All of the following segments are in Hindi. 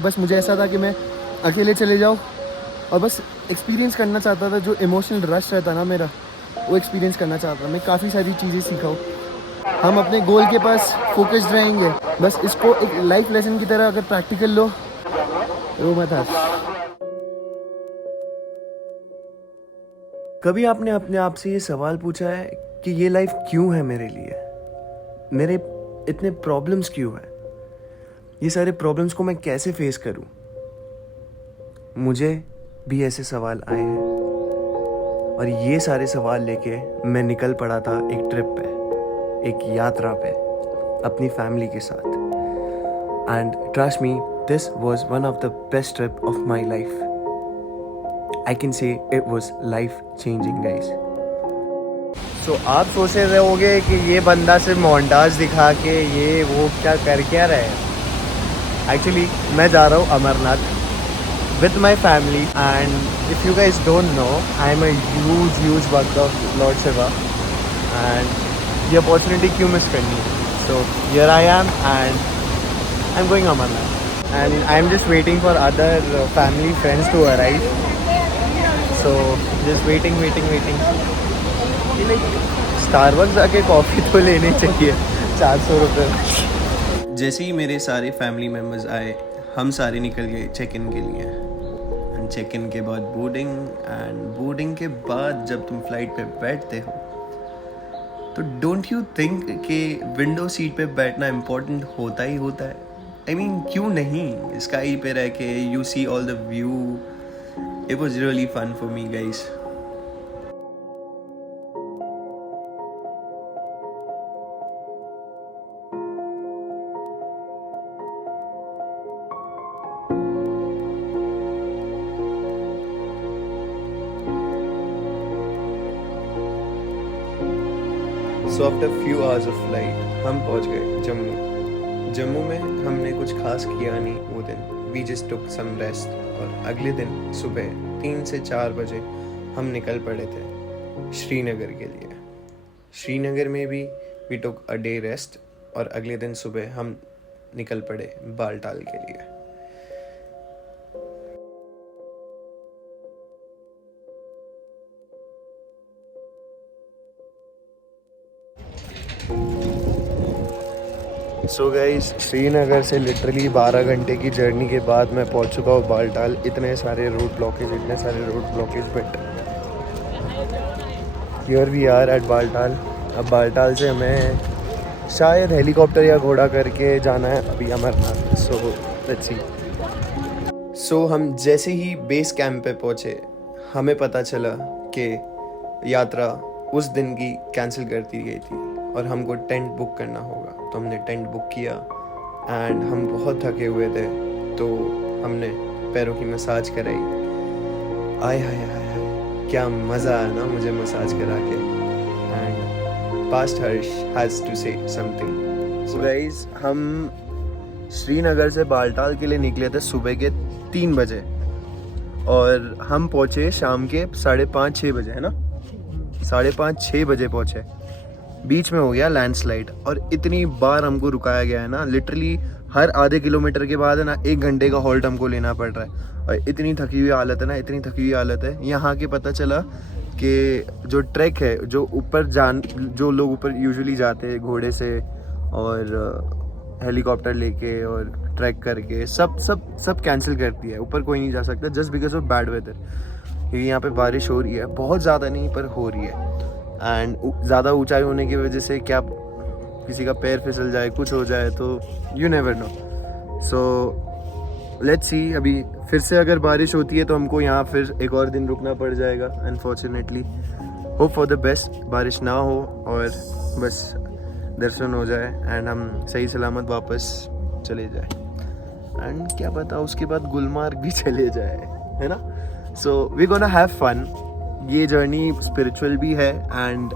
बस मुझे ऐसा था कि मैं अकेले चले जाऊँ और बस एक्सपीरियंस करना चाहता था। जो इमोशनल रश रहता ना मेरा, वो एक्सपीरियंस करना चाहता था। मैं काफ़ी सारी चीज़ें सीखा हूँ। हम अपने गोल के पास फोकस्ड रहेंगे। बस इसको एक लाइफ लेसन की तरह अगर प्रैक्टिकल लो, रो मत हंस। कभी आपने अपने आप से ये सवाल पूछा है कि ये लाइफ क्यों है मेरे लिए? मेरे इतने प्रॉब्लम्स क्यों है? ये सारे प्रॉब्लम्स को मैं कैसे फेस करूं? मुझे भी ऐसे सवाल आए हैं और ये सारे सवाल लेके मैं निकल पड़ा था एक ट्रिप पे, एक यात्रा पे, अपनी फैमिली के साथ। And trust me, this was one of the best trip of my life. I can say it was life changing guys. So आप सोच रहे होगे कि ये बंदा सिर्फ मोन्टाज दिखा के ये वो क्या रहा है। एक्चुअली मैं जा रहा हूँ Amarnath with my family, and if you guys don't know, I am a huge भक्त of Lord Shiva, and ये opportunity क्यों मिस करनी है? So here I am and I'm going Amarnath, and I'm just waiting for other family friends to arrive. So just waiting. Like Starbucks जाके कॉफ़ी तो लेनी चाहिए 400 रुपये। जैसे ही मेरे सारे फैमिली मेम्बर्स आए, हम सारे निकल गए चेक इन के लिए। एंड चेक इन के बाद बोर्डिंग, एंड बोर्डिंग के बाद जब तुम फ्लाइट पे बैठते हो तो डोंट यू थिंक कि विंडो सीट पे बैठना इम्पोर्टेंट होता ही होता है? आई मीन क्यों नहीं? स्काई पे रह के you see all the view. It was really fun for me guys. So after few hours of flight हम पहुंच गए जम्मू में हमने कुछ खास किया नहीं वो दिन। We just took some rest, और अगले दिन सुबह 3 से 4 बजे हम निकल पड़े थे श्रीनगर के लिए। श्रीनगर में भी we took a day rest, और अगले दिन सुबह हम निकल पड़े बालटाल के लिए। सो गाइस, श्रीनगर से लिटरली 12 घंटे की जर्नी के बाद मैं पहुंच चुका हूँ बालटाल। इतने सारे road blockage but here we are at Baltal. अब बालटाल से हमें शायद हेलीकॉप्टर या घोड़ा करके जाना है अभी अमरनाथ। So let's see. सो हम जैसे ही बेस कैंप पे पहुँचे, हमें पता चला कि यात्रा उस दिन की कैंसिल कर दी गई थी और हमको टेंट बुक करना होगा। तो हमने टेंट बुक किया, एंड हम बहुत थके हुए थे तो हमने पैरों की मसाज कराई। आय हाय हाय हाय, क्या मज़ा आया ना मुझे मसाज करा के। And past Harsh has to say something. So guys, हम श्रीनगर से बालटाल के लिए निकले थे सुबह के 3 बजे, और हम पहुँचे शाम के 5:30-6 बजे, है ना? 5:30-6 बजे पहुँचे। बीच में हो गया लैंडस्लाइड, और इतनी बार हमको रुकाया गया है ना, लिटरली हर आधे किलोमीटर के बाद है ना 1 घंटे का हॉल्ट हमको लेना पड़ रहा है। और इतनी थकी हुई हालत है यहाँ के। पता चला कि जो ट्रैक है, जो लोग ऊपर यूजुअली जाते हैं घोड़े से और हेलीकॉप्टर लेके और ट्रैक करके, सब कैंसिल कर दिया है। ऊपर कोई नहीं जा सकता just because of bad weather. क्योंकि यहाँ पे बारिश हो रही है, बहुत ज़्यादा नहीं पर हो रही है। एंड ज़्यादा ऊंचाई होने की वजह से क्या किसी का पैर फिसल जाए, कुछ हो जाए, तो you never know. So let's see. अभी फिर से अगर बारिश होती है तो हमको यहाँ फिर एक और दिन रुकना पड़ जाएगा unfortunately. Hope for the best बारिश ना हो और बस दर्शन हो जाए एंड हम सही सलामत वापस चले जाए। एंड क्या पता उसके बाद गुलमार्ग भी चले जाए, है ना? So we gonna have fun. ये जर्नी स्पिरिचुअल भी है and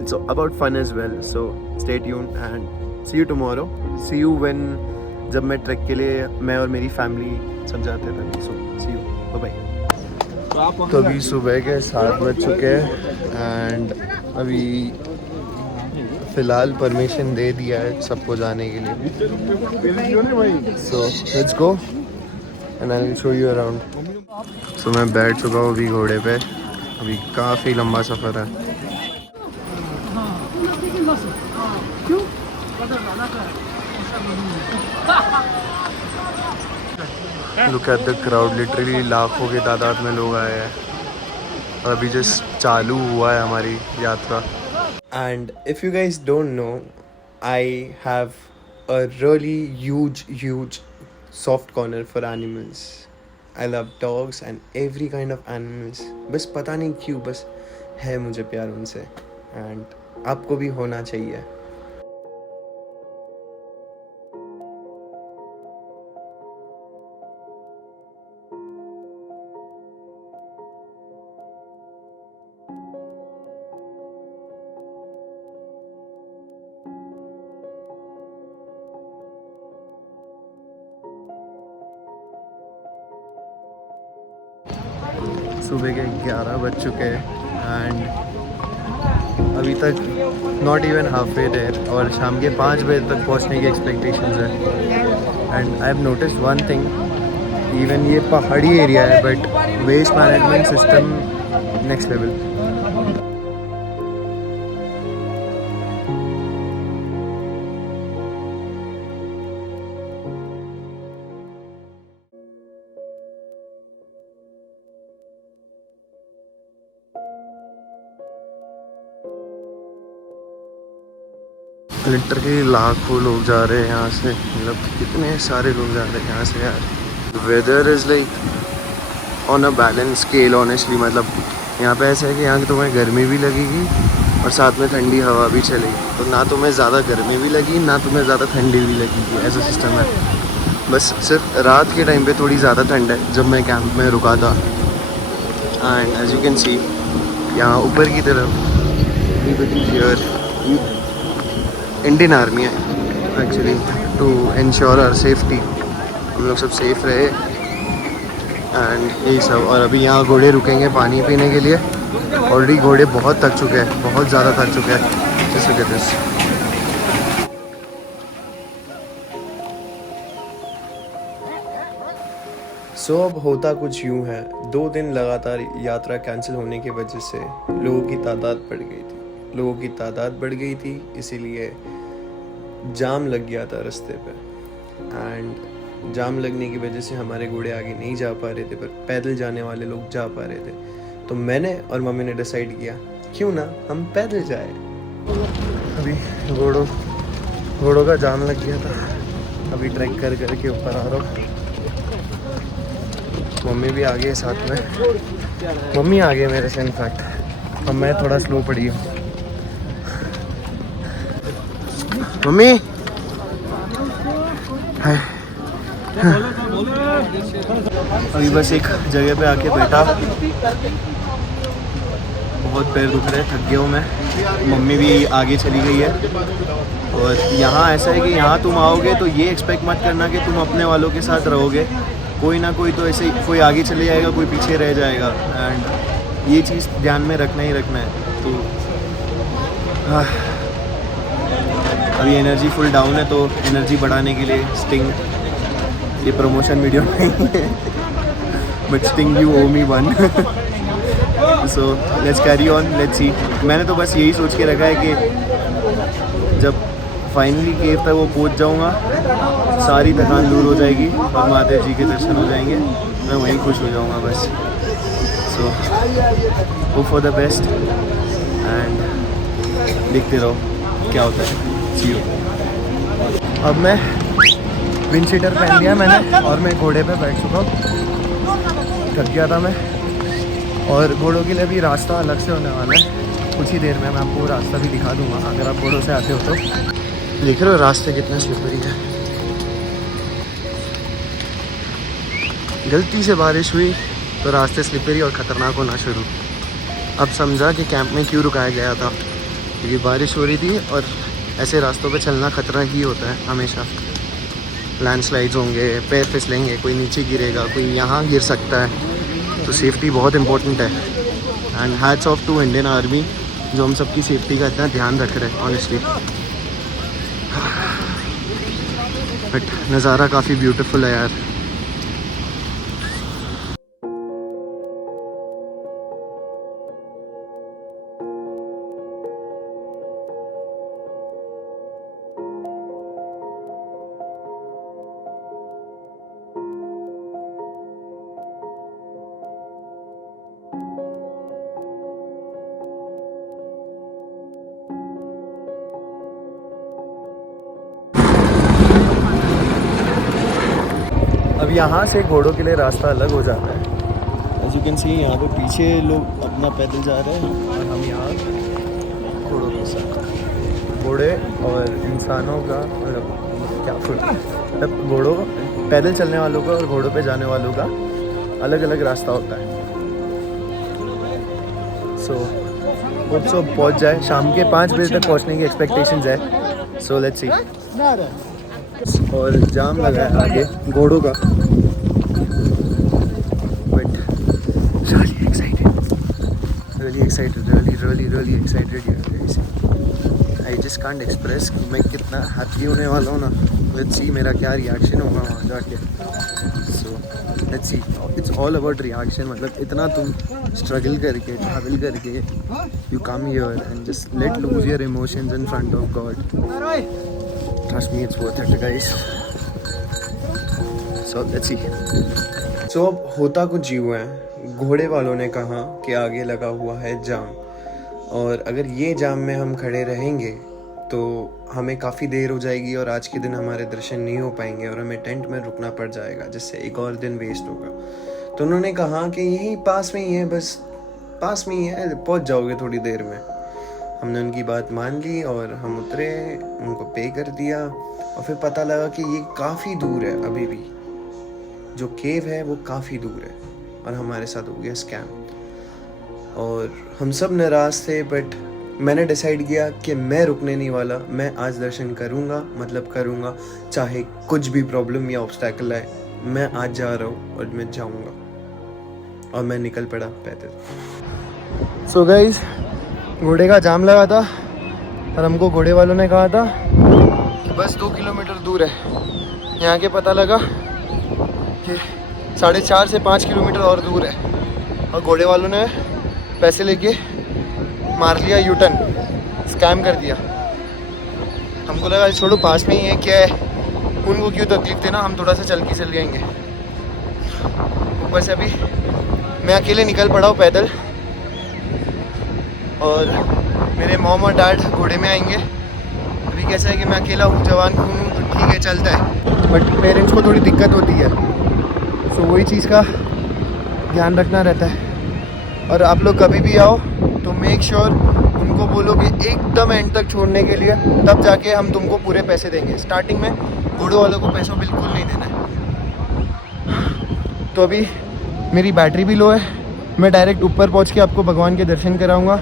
it's about fun as well. So stay tuned and see you tomorrow. See you when, जब मैं ट्रैक के लिए मैं और मेरी फैमिली सब जाते थे। सो सी यू, बाय बाय। तो अभी सुबह के 7 बज चुके हैं एंड अभी फ़िलहाल परमिशन दे दिया है सबको जाने के लिए। So let's go. And I will show you around. So मैं बैठ चुका हूँ अभी घोड़े पे। अभी काफ़ी लंबा सफ़र है। Look at the crowd, literally लाखों की तादाद में लोग आए हैं और अभी जस्ट चालू हुआ है हमारी यात्रा। And if you guys don't know, I have a really huge soft corner for animals. I love dogs and every kind of animals. बस पता नहीं क्यों, बस है मुझे प्यार उनसे, एंड आपको भी होना चाहिए। सुबह के 11 बज चुके हैं एंड अभी तक not even half way there, और शाम के 5 बजे तक पहुंचने की एक्सपेक्टेशंस है। And I have noticed one thing, even ये पहाड़ी एरिया है but waste management system next level. Literally लाखों लोग जा रहे हैं यहाँ से, मतलब कितने सारे लोग जा रहे हैं यहाँ से यार। Weather is like on a balance scale honestly. मतलब यहाँ पे ऐसा है कि यहाँ तुम्हें गर्मी भी लगेगी और साथ में ठंडी हवा भी चलेगी, तो ना तुम्हें ज़्यादा गर्मी भी लगी ना तुम्हें ज़्यादा ठंडी भी लगेगी, ऐसा सिस्टम है। बस सिर्फ रात के टाइम पे थोड़ी ज़्यादा ठंड है जब मैं कैंप में रुका था। And as you can see यहाँ ऊपर की तरफ इंडियन आर्मी है actually to ensure our safety, हम लोग सब सेफ रहे एंड यही सब। और अभी यहाँ घोड़े रुकेंगे पानी पीने के लिए। ऑलरेडी घोड़े बहुत थक चुके हैं, बहुत ज़्यादा थक चुके हैं। Just look at this. So अब होता कुछ यूँ है, 2 दिन लगातार यात्रा कैंसिल होने की वजह से लोगों की तादाद बढ़ गई थी। लोगों की तादाद बढ़ गई थी इसीलिए जाम लग गया था रास्ते पे, एंड जाम लगने की वजह से हमारे घोड़े आगे नहीं जा पा रहे थे, पर पैदल जाने वाले लोग जा पा रहे थे। तो मैंने और मम्मी ने डिसाइड किया क्यों ना हम पैदल जाए। अभी घोड़ों का जाम लग गया था, अभी ट्रैक कर करके ऊपर आ रहा हूँ। मम्मी भी आ गई है साथ में, मम्मी आ गई मेरे से इनफैक्ट, अब मैं थोड़ा स्लो पड़ी हूँ। मम्मी हाय। अभी बस एक जगह पे आके बैठा, बहुत पैर दुख रहे, थक गया हूँ मैं। मम्मी भी आगे चली गई है। और यहाँ ऐसा है कि यहाँ तुम आओगे तो ये एक्सपेक्ट मत करना कि तुम अपने वालों के साथ रहोगे, कोई ना कोई तो ऐसे कोई आगे चले जाएगा, कोई पीछे रह जाएगा, एंड ये चीज़ ध्यान में रखना ही रखना है। तो अभी एनर्जी फुल डाउन है, तो एनर्जी बढ़ाने के लिए स्टिंग, ये प्रमोशन वीडियो नहीं है but sting you owe me one. So let's carry on, let's see. मैंने तो बस यही सोच के रखा है कि जब फाइनली केव तक वो पहुंच जाऊंगा, सारी थकान दूर हो जाएगी और महादेव जी के दर्शन हो जाएंगे, मैं वहीं खुश हो जाऊंगा बस। So hope for the best and देखते रहो क्या होता है। सी यू। अब मैं विंड शीटर पहन लिया मैंने और मैं घोड़े पे बैठ चुका हूँ, थक गया था मैं। और घोड़ों के लिए भी रास्ता अलग से होने वाला है, कुछ ही देर में मैं आपको रास्ता भी दिखा दूँगा अगर आप घोड़ों से आते हो तो। देख रहे हो रास्ते कितना स्लिपरी है। गलती से बारिश हुई तो रास्ते स्लिपरी और ख़तरनाक होना शुरू। अब समझा कि कैंप में क्यों रुकाया गया था, क्योंकि बारिश हो रही थी और ऐसे रास्तों पे चलना खतरा ही होता है हमेशा। लैंडस्लाइड्स होंगे, पैर फिसलेंगे, कोई नीचे गिरेगा, कोई यहाँ गिर सकता है, तो सेफ्टी बहुत इम्पोर्टेंट है। And hats off to Indian army जो हम सबकी सेफ्टी का इतना ध्यान रख रहे हैं ऑनेस्टली। बट नज़ारा काफ़ी ब्यूटीफुल है यार। यहाँ से घोड़ों के लिए रास्ता अलग हो जाता है। एज यू कैन सी यहाँ पे पीछे लोग अपना पैदल जा रहे हैं और हम यहाँ घोड़ों के साथ, घोड़े और इंसानों का मतलब क्या मतलब घोड़ों पैदल चलने वालों का और घोड़ों पे जाने वालों का अलग अलग रास्ता होता है। सो होप सो पहुँच जाए, शाम के 5 बजे तक पहुँचने की एक्सपेक्टेशंस है। So let's see. और जाम लगा है आगे घोड़ों का, but really excited, really excited। I just can't express कि मैं कितना हैप्पी होने वाला हूँ ना। Let's see मेरा क्या रिएक्शन होगा वहाँ जाके। So let's see, it's all about reaction। मतलब इतना तुम स्ट्रगल करके ट्रैवल करके you come here and just let loose your emotions in front of God। Trust me, it's worth it guys। So let's see। So अब होता कुछ ही हुआ है। घोड़े वालों ने कहा कि आगे लगा हुआ है जाम, और अगर ये जाम में हम खड़े रहेंगे तो हमें काफ़ी देर हो जाएगी और आज के दिन हमारे दर्शन नहीं हो पाएंगे और हमें टेंट में रुकना पड़ जाएगा, जिससे एक और दिन वेस्ट होगा। तो उन्होंने कहा कि यहीं पास में ही है, बस पास में ही है, पहुंच जाओगे थोड़ी देर में। हमने उनकी बात मान ली और हम उतरे, उनको पे कर दिया और फिर पता लगा कि ये काफ़ी दूर है, अभी भी जो केव है वो काफ़ी दूर है और हमारे साथ हो गया स्कैम। और हम सब नाराज़ थे, बट मैंने डिसाइड किया कि मैं रुकने नहीं वाला, मैं आज दर्शन करूँगा, मतलब करूँगा, चाहे कुछ भी प्रॉब्लम या ऑब्स्टैकल आए। मैं आज जा रहा हूँ और मैं जाऊँगा, और मैं निकल पड़ा पैदल। सो गाइस, घोड़े का जाम लगा था और हमको घोड़े वालों ने कहा था कि बस 2 किलोमीटर दूर है। यहाँ के पता लगा कि 4.5 से 5 किलोमीटर और दूर है, और घोड़े वालों ने पैसे लेके मार लिया यूटर्न, स्कैम कर दिया। हमको लगा छोड़ो पास में ही है, क्या है, उनको क्यों तकलीफ देना, हम थोड़ा सा चल के चल जाएंगे। ऊपर से अभी मैं अकेले निकल पड़ा हूँ पैदल, और मेरे मॉम और डैड घोड़े में आएंगे। अभी कैसा है कि मैं अकेला हूँ, जवान खून हूँ, तो ठीक है चलता है, बट पेरेंट्स को थोड़ी दिक्कत होती है। सो वही चीज़ का ध्यान रखना रहता है। और आप लोग कभी भी आओ तो मेक श्योर उनको बोलो कि एकदम एंड तक छोड़ने के लिए, तब जाके हम तुमको पूरे पैसे देंगे। स्टार्टिंग में घोड़ों वालों को पैसा बिल्कुल नहीं देना है। तो अभी मेरी बैटरी भी लो है, मैं डायरेक्ट ऊपर पहुंच के आपको भगवान के दर्शन कराऊंगा।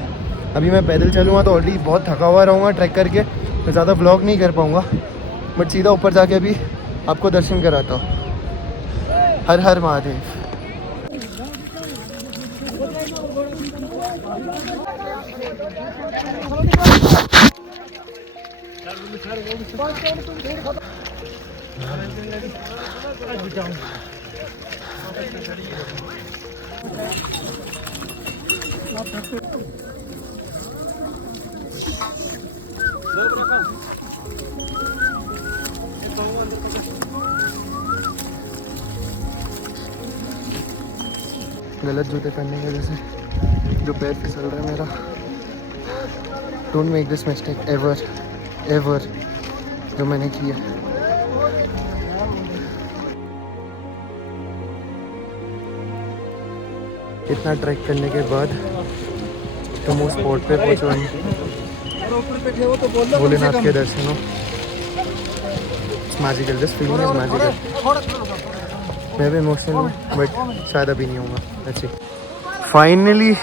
अभी मैं पैदल चलूँगा तो ऑलरेडी बहुत थका हुआ रहूँगा ट्रैक करके, मैं ज़्यादा व्लॉग नहीं कर पाऊँगा, बट सीधा ऊपर जाके अभी आपको दर्शन कराता हूँ। हर हर महादेव। गलत जूते पहनने की वजह से जो पैर फिसल रहा है मेरा। Don't make this mistake ever जो मैंने किया। इतना ट्रैक करने के बाद तुम उस स्पॉट पे पहुंचो, भोलेनाथ के दर्शन हो। It's magical, this feeling is magical. मैं भी इमोशनल हूँ, बट शायद अभी नहीं होगा। अच्छी फाइनली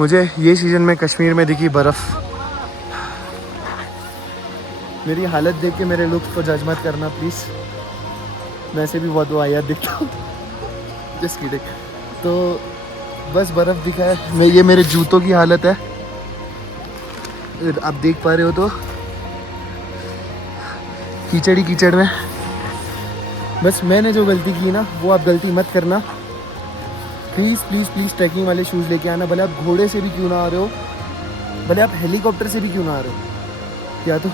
मुझे ये सीज़न में कश्मीर में दिखी बर्फ़। मेरी हालत देख के मेरे लुक्स को जज मत करना प्लीज़, वैसे भी बहुत वाहियात दिखता हूँ, जस्ट किडिंग। तो बस बर्फ़ दिखा है। मैं, ये मेरे जूतों की हालत है, आप देख पा रहे हो तो कीचड़ ही कीचड़ में। बस मैंने जो गलती की ना, वो आप गलती मत करना प्लीज़ प्लीज़ प्लीज़। ट्रैकिंग वाले शूज़ लेके आना, भले आप घोड़े से भी क्यों ना आ रहे हो, भले आप हेलीकॉप्टर से भी क्यों ना आ रहे हो, या तो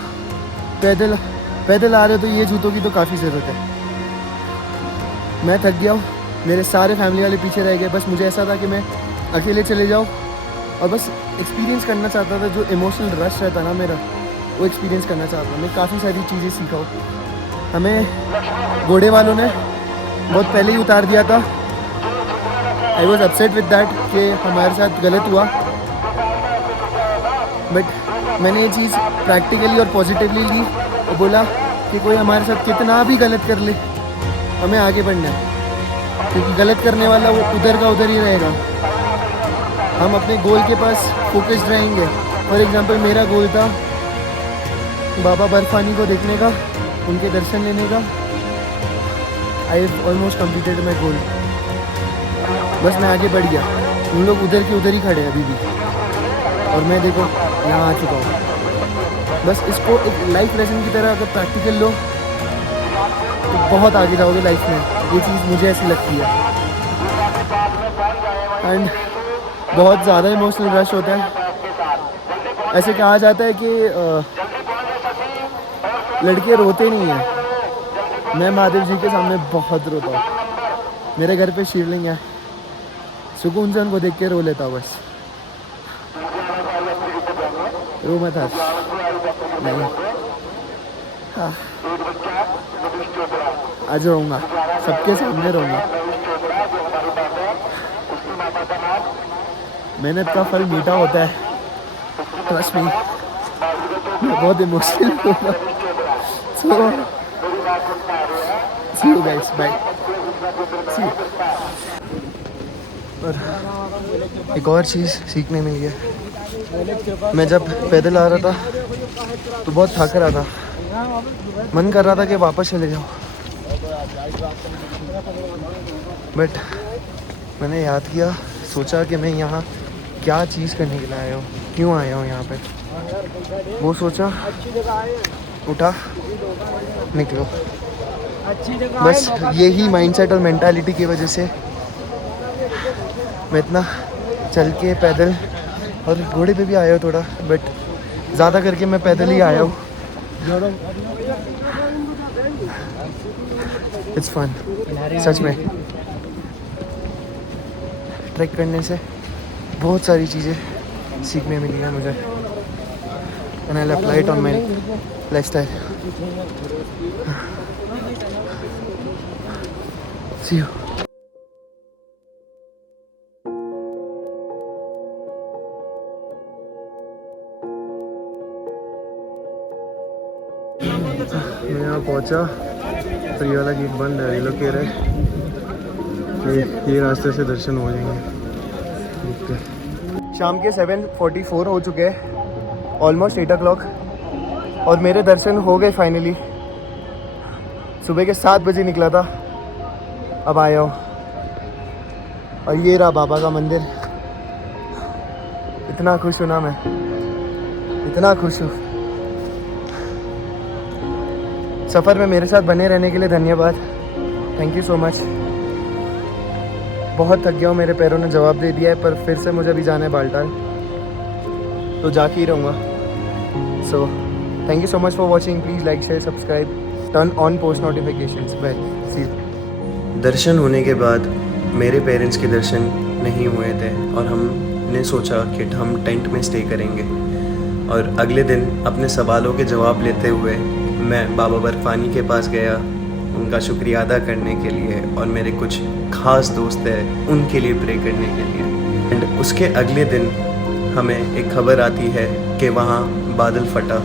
पैदल आ रहे हो, तो ये जूतों की तो काफ़ी ज़रूरत है। मैं थक गया हूँ, मेरे सारे फैमिली वाले पीछे रह गए। बस मुझे ऐसा था कि मैं अकेले चले जाऊँ और बस एक्सपीरियंस करना चाहता था। जो इमोशनल रश रहता ना मेरा, वो एक्सपीरियंस करना चाहता था। मैं काफ़ी सारी चीज़ें सीखा हूँ। हमें घोड़े वालों ने बहुत पहले ही उतार दिया था। I was upset with that कि हमारे साथ गलत हुआ, बट मैंने ये चीज़ प्रैक्टिकली और पॉजिटिवली ली और बोला कि कोई हमारे साथ कितना भी गलत कर ले, हमें आगे बढ़ना है, क्योंकि गलत करने वाला वो उधर का उधर ही रहेगा। हम अपने गोल के पास फोकस्ड रहेंगे। फॉर एग्जांपल मेरा गोल था बाबा बर्फानी को देखने का, उनके दर्शन लेने का। I have almost completed my goal. बस मैं आगे बढ़ गया, उन लोग उधर के उधर ही खड़े हैं अभी भी, और मैं देखो यहाँ आ चुका हूँ। बस इसको एक लाइफ लेसन की तरह अगर प्रैक्टिकल लो तो बहुत आगे जाओगे लाइफ में। ये चीज़ मुझे ऐसी लगती है। एंड बहुत ज़्यादा इमोशनल रश होता है। ऐसे कहा जाता है कि लड़के रोते नहीं हैं। मैं महादेव जी के सामने बहुत रोता हूँ। मेरे घर पे शिवलिंग है, सुकून से उनको देख के रो लेता हूँ बस। रो मत हर्ष, नहीं हाँ। आज रोऊंगा, सबके सामने रोऊंगा। मेहनत का फल मीठा होता है, ट्रस्ट मी। मैं बहुत इमोशनल हूँ। So see you guys, bye, see you. और एक और चीज़ सीखने मिली है। मैं जब पैदल आ रहा था तो बहुत थक रहा था, मन कर रहा था कि वापस चले जाओ, बट मैंने याद किया, सोचा कि मैं यहाँ क्या चीज़ करने के लिए आया हूँ, क्यों आया हूँ यहाँ पे। वो सोचा, उठा, निकलो। बस यही माइंडसेट और मेंटालिटी की वजह से मैं इतना चल के पैदल और घोड़े पे भी आया हूँ थोड़ा, बट ज़्यादा करके मैं पैदल ही आया हूँ। इट्स फन, सच में। ट्रैक करने से बहुत सारी चीज़ें सीखने मिली हैं मुझे, and I will apply it on my lifestyle. See you. मैं यहाँ पहुँचा तो ये वाला गेट बंद है। ये लोग कह रहे हैं कि ये रास्ते से दर्शन हो जाएंगे। शाम के 7:44 हो चुके हैं, ऑलमोस्ट 8 o'clock, और मेरे दर्शन हो गए फाइनली। सुबह के 7 बजे निकला था, अब आया हूँ, और ये रहा बाबा का मंदिर। इतना खुश हूँ ना मैं, इतना खुश हूँ। सफ़र में मेरे साथ बने रहने के लिए धन्यवाद, थैंक यू सो मच। बहुत थक गया हूँ, मेरे पैरों ने जवाब दे दिया है, पर फिर से मुझे अभी जाना है बालटाल, तो जाके ही रहूँगा। So thank you so much for watching. Please like, share, subscribe, turn on post notifications. Bye, see you. दर्शन होने के बाद मेरे पेरेंट्स के दर्शन नहीं हुए थे, और हमने सोचा कि हम टेंट में स्टे करेंगे। और अगले दिन अपने सवालों के जवाब लेते हुए मैं बाबा बर्फानी के पास गया, उनका शुक्रिया अदा करने के लिए, और मेरे कुछ ख़ास दोस्त हैं उनके लिए प्रे करने के लिए। एंड उसके अगले दिन हमें एक खबर आती है कि वहाँ बादल फटा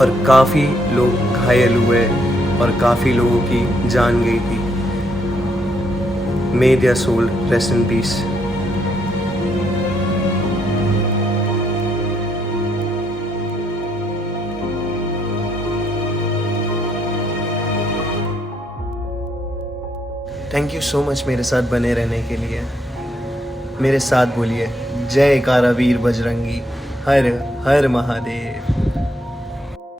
और काफ़ी लोग घायल हुए और काफ़ी लोगों की जान गई थी। May their soul rest in peace. Thank you so much मेरे साथ बने रहने के लिए। मेरे साथ बोलिए, जय कारावीर बजरंगी, हर हर महादेव।